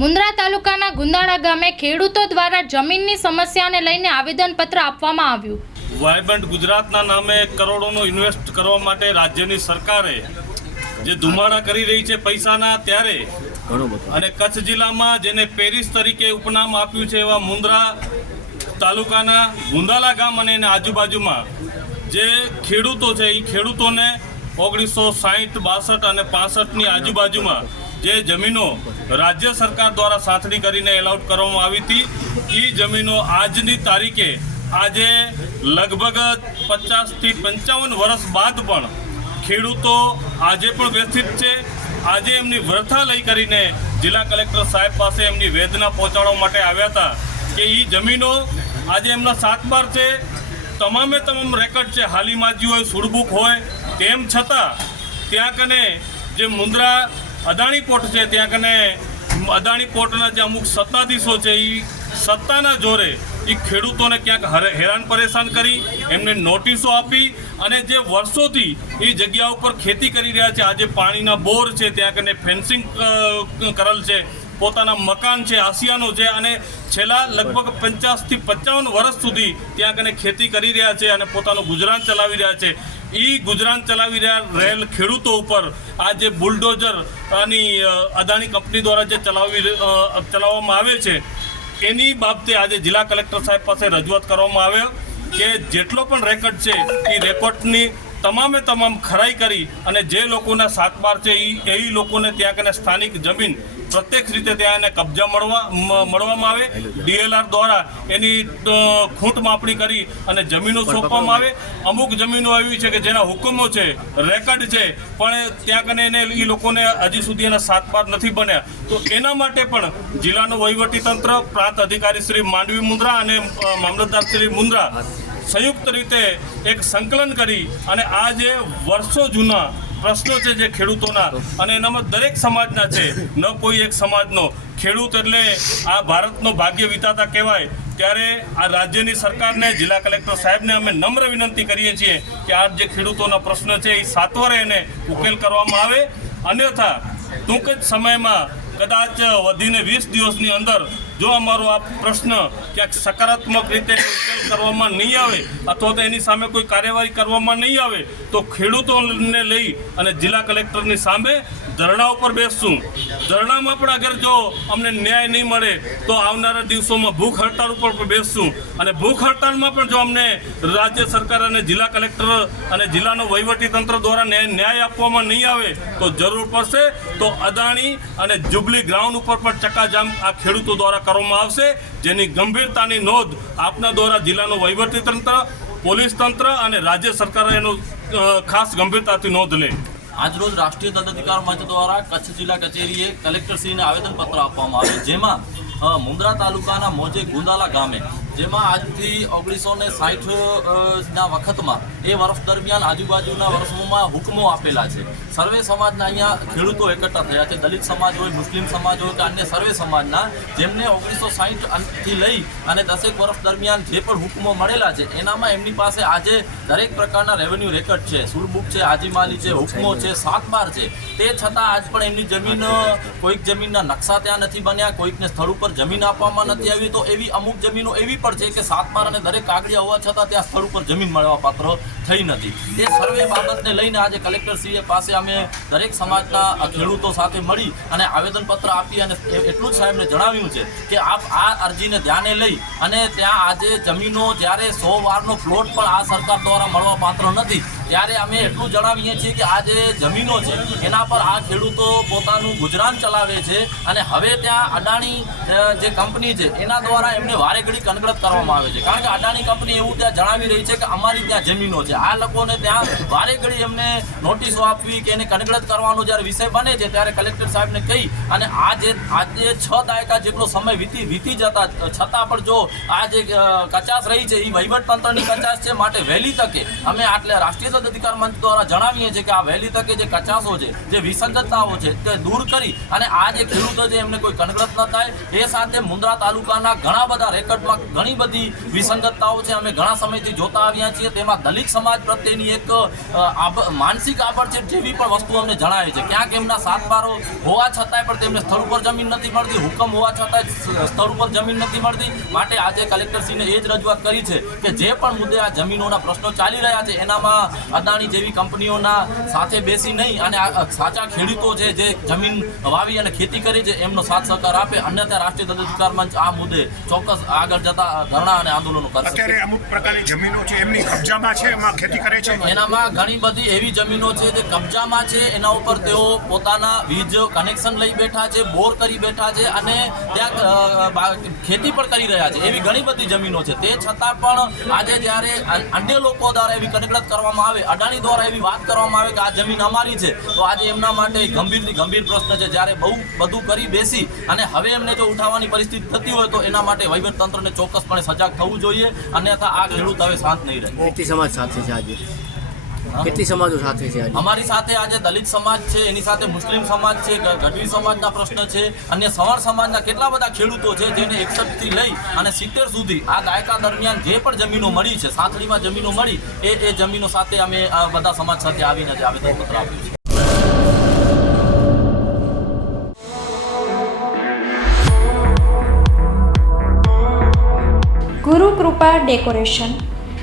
મુન્દ્રા તાલુકાના ગુંદાળા ગામે ખેડૂતો દ્વારા જમીનની સમસ્યાને લઈને આવેદનપત્ર આપવામાં આવ્યું. વાયબ્રન્ટ ગુજરાતના નામે કરોડોનો ઇન્વેસ્ટ કરવા માટે રાજ્યની સરકારે જે ધુમાડા કરી રહી છે પૈસાના ત્યારે અને કચ્છ જિલ્લામાં જેને પેરિસ તરીકે ઉપનામ આપ્યું છે એવા મુન્દ્રા તાલુકાના ગુંદાલા ગામ અને એના આજુબાજુમાં જે ખેડૂતો છે, એ ખેડૂતોને ઓગણીસો સાહીઠ, બાસઠ અને પાસઠની આજુબાજુમાં જે જમીનો રાજ્ય સરકાર દ્વારા સાંથણી કરીને એલાઉટ કરવામાં આવી હતી એ જમીનો આજની તારીખે આજે લગભગ પચાસથી પંચાવન વર્ષ બાદ પણ ખેડૂતો આજે પણ વ્યથિત છે. આજે એમની વ્રથા લઈ કરીને જિલ્લા કલેક્ટર સાહેબ પાસે એમની વેદના પહોંચાડવા માટે આવ્યા હતા કે એ જમીનો આજે એમના સાતબાર છે. તમામે તમામ રેકર્ડ છે. હાલી માજી હોય, સુડબુક હોય, તેમ છતાં ત્યાં કને જે મુન્દ્રા અદાણી પોર્ટ છે, ત્યાં કને અદાણી પોર્ટના જે અમુક સત્તાધીશો છે એ સત્તાના જોરે એ ખેડૂતોને ક્યાંક હેરાન પરેશાન કરી, એમને નોટિસો આપી અને જે વર્ષોથી એ જગ્યા ઉપર ખેતી કરી રહ્યા છે, આજે પાણીના બોર છે, ત્યાં કને ફેન્સિંગ કરેલ છે, પોતાના મકાન છે, આસિયાનો છે અને છેલ્લા લગભગ પચાસથી પંચાવન વર્ષ સુધી ત્યાં કને ખેતી કરી રહ્યા છે અને પોતાનું ગુજરાન ચલાવી રહ્યા છે. એ ગુજરાન ચલાવી રહ્યા રહેલ ખેડૂતો ઉપર આ જે બુલડોઝર આની અદાણી કંપની દ્વારા જે ચલાવી ચલાવવામાં આવે છે, એની બાબતે આજે જિલ્લા કલેક્ટર સાહેબ પાસે રજૂઆત કરવામાં આવ્યો કે જેટલો પણ રેકોર્ડ છે એ રેકોર્ડની તમામે તમામ ખરાઈ કરી અને જે લોકોના સાતબાર છે એ એ લોકોને ત્યાં કને સ્થાનિક જમીન પ્રત્યક્ષ રીતે ત્યાં એને કબજા મળવા મળવામાં આવે. ડીએલઆર દ્વારા એની ખૂંટ માપણી કરી અને જમીનો સોંપવામાં આવે. અમુક જમીનો એવી છે કે જેના હુકમો છે રેકર્ડ છે પણ ત્યાં કને એને એ લોકોને હજી સુધી એના સાતબાર નથી બન્યા. તો એના માટે પણ જિલ્લાનું વહીવટી તંત્ર પ્રાંત અધિકારી શ્રી માંડવી મુન્દ્રા અને મામલતદાર શ્રી મુન્દ્રા સંયુક્ત રીતે એક સંકલન કરી અને આ જે વર્ષો જૂના પ્રશ્નો છે જે ખેડૂતોના. અને એનામાં દરેક સમાજના છે. ન કોઈ એક સમાજનો. ખેડૂત એટલે આ ભારતનો ભાગ્ય વિતાતા કહેવાય. ત્યારે આ રાજ્યની સરકારને, જિલ્લા કલેક્ટર સાહેબને અમે નમ્ર વિનંતી કરીએ છીએ કે આ જે ખેડૂતોના પ્રશ્ન છે, એ સાત્વરે એને ઉકેલ કરવામાં આવે. અન્યથા ટૂંક જ સમયમાં કદાચ વધીને વીસ દિવસની અંદર જો અમારો આ પ્રશ્ન ક્યાંક સકારાત્મક રીતે કરવામાં નહીં આવે, અથવા તો એની સામે કોઈ કાર્યવાહી કરવામાં નહીં આવે, તો ખેડૂતોને લઈ અને જિલ્લા કલેક્ટરની સામે ધરણા ઉપર બેસશું. ધરણામાં પણ અગર જો અમને ન્યાય નહીં મળે, તો આવનારા દિવસોમાં ભૂખ હડતાળ ઉપર પણ બેસશું. અને ભૂખ હડતાળમાં પણ જો અમને રાજ્ય સરકાર અને જિલ્લા કલેક્ટર અને જિલ્લાનો વહીવટી તંત્ર દ્વારા ન્યાય આપવામાં નહીં આવે, તો જરૂર પડશે. તો અદાણી અને જુબલી ગ્રાઉન્ડ ઉપર પણ ચકાજામ આ ખેડૂતો દ્વારા કરવામાં આવશે. જેની ગંભીરતાની નોંધ આપના દ્વારા જિલ્લાનું વહીવટી તંત્ર, પોલીસ તંત્ર અને રાજ્ય સરકાર એનું ખાસ ગંભીરતાથી નોંધ લે. આજરોજ રાષ્ટ્રીય દંડ અધિકાર મંચ દ્વારા કચ્છ જિલ્લા કચેરીએ કલેક્ટરશ્રીને આવેદનપત્ર આપવામાં આવ્યું, જેમાં મુંદ્રા તાલુકાના મોજે ગુંદાલા ગામે જેમાં આજથી ઓગણીસો ને સાઠ ના વખતમાં એ વર્ષ દરમિયાન આજુબાજુના વર્ષોમાં હુકમો આપેલા છે. સર્વે સમાજના અહીંયા ખેડૂતો એકઠા થયા છે. દલિત સમાજ હોય, મુસ્લિમ સમાજ હોય કે અન્ય સર્વે સમાજના, જેમને ઓગણીસો સાહીઠથી લઈ અને દસેક વર્ષ દરમિયાન જે પણ હુકમો મળેલા છે, એનામાં એમની પાસે આજે દરેક પ્રકારના રેવન્યુ રેકર્ડ છે. સુરબુક છે, આજીમાલી છે, હુકમો છે સાતબાર છે. તે છતાં આજ પણ એમની જમીન કોઈક જમીનના નકશા ત્યાં નથી બન્યા, કોઈકને સ્થળ ઉપર જમીન આપવામાં નથી આવી, તો એવી અમુક જમીનો એવી પણ છે કે સાતબાર અને દરેક કાગડિયા હોવા છતાં ત્યાં સ્થળ ઉપર જમીન મળવા પાત્ર થઈ નથી. એ સર્વે બાબતને લઈને આજે કલેક્ટરશ્રીએ પાસે અમે દરેક સમાજના ખેડૂતો સાથે મળી અને આવેદનપત્ર આપી અને એટલું જ સાહેબને જણાવ્યું છે કે આપ આ અરજીને ધ્યાને લઈ અને ત્યાં આજે જમીનો જ્યારે સો વારનો પ્લોટ પણ આ સરકાર દ્વારા મળવા પાત્ર નથી ત્યારે અમે એટલું જણાવીએ છીએ કે આ જે જમીનો છે, એના પર આ ખેડૂતો પોતાનું ગુજરાન ચલાવે છે અને હવે ત્યાં અદાણી જે કંપની છે, એના દ્વારા એમને વારે ઘડી કનકડત કરવામાં આવે છે. કારણ કે અદાણી કંપની એવું ત્યાં જણાવી રહી છે કે અમારી ત્યાં જમીનો છે. આ લોકોને ત્યાં વારે ઘડી એમને નોટિસો આપવી કે એને કનકડત કરવાનો જ્યારે વિષય બને છે, ત્યારે કલેક્ટર સાહેબને કહી અને આ જે આજે છ દાયકા જેટલો સમય વીતી વીતી જતા, છતાં પણ જો આ જે કચાસ રહી છે એ વહીવટ તંત્રની કચાશ છે, માટે વહેલી તકે અમે આટલે રાષ્ટ્રીય રાષ્ટ્રીય અધિકાર મંચ દ્વારા જણાવીએ છીએ કે આ વહેલી તકે જે કચાસો છે, જે વિસંગતતાઓ છે, તે દૂર કરી અને આ જે ખેડૂતો છે, એમને કોઈ કનડગત ન થાય. એ સાથે મુન્દ્રા તાલુકાના ઘણા બધા રેકર્ડમાં ઘણી બધી વિસંગતતાઓ છે. અમે ઘણા સમયથી જોતા આવ્યા છીએ. તેમાં દલિત સમાજ પ્રત્યેની એક માનસિક આભડછેટ જેવી પણ વસ્તુ અમને જણાવે છે. ક્યાંક એમના સાત બારો હોવા છતાંય પણ તેમને સ્થળ ઉપર જમીન નથી મળતી, હુકમ હોવા છતાંય સ્થળ ઉપર જમીન નથી મળતી. માટે આજે કલેક્ટરશ્રીને એ જ રજૂઆત કરી છે કે જે પણ મુદ્દે આ જમીનોના પ્રશ્નો ચાલી રહ્યા છે, એનામાં અદાણી જેવી કંપનીઓના સાથે બેસી નહીં અને સાચા ખેડૂતો છે જે જમીન વાવી અને ખેતી કરી છે એમનો સાથ સહકાર આપે. અન્યથા રાષ્ટ્રીય અધિકાર મંચ આ મુદ્દે ચોક્કસ આગળ જતા ધરણા અને આંદોલનો કરશે. અત્યારે અમુક પ્રકારની જમીનો છે એમની કબજામાં છે એમાં ખેતી કરે છે? એનામાં ઘણી બધી એવી જમીનો છે જે કબજામાં છે એના ઉપર તેઓ પોતાના વીજ કનેક્શન લઈ બેઠા છે બોર કરી બેઠા છે અને ત્યાં ખેતી પણ કરી રહ્યા છે. એવી ઘણી બધી જમીનો છે. તે છતાં પણ આજે જ્યારે અન્ય લોકો દ્વારા એવી કનકડત કરવામાં આવે. અડાણી દ્વારા એવી વાત કરવામાં આવે કે આ જમીન અમારી છે. તો આજે એમના માટે ગંભીરથી ગંભીર પ્રશ્ન છે. જ્યારે બહુ બધું કરી બેસી અને હવે એમને જો ઉઠાવવાની પરિસ્થિતિ થતી હોય તો એના માટે વહીવટતંત્રને ચોક્કસપણે સજાગ થવું જોઈએ. અન્યથા આ ખેડૂત હવે શાંત નહીં રહે. સમાજ સાથે છે આજે. કેટલી સમાજો સાથે છે અમારી સાથે આજે દલિત સમાજ છે એની સાથે મુસ્લિમ સમાજ છે ગઢવી સમાજના પ્રશ્ન છે અને સવાર સમાજના કેટલા બધા ખેડૂતો છે જેને એકસઠથી લઈ અને સિત્તેર સુધી આ દાયકા દરમિયાન જે પણ જમીનો મળી છે સાથળીમાં જમીનો મળી એ એ જમીનો સાથે અમે બધા સમાજ સાથે આવીને જે આવેદનપત્ર આપ્યું છે. ગુરુ કૃપા ડેકોરેશન.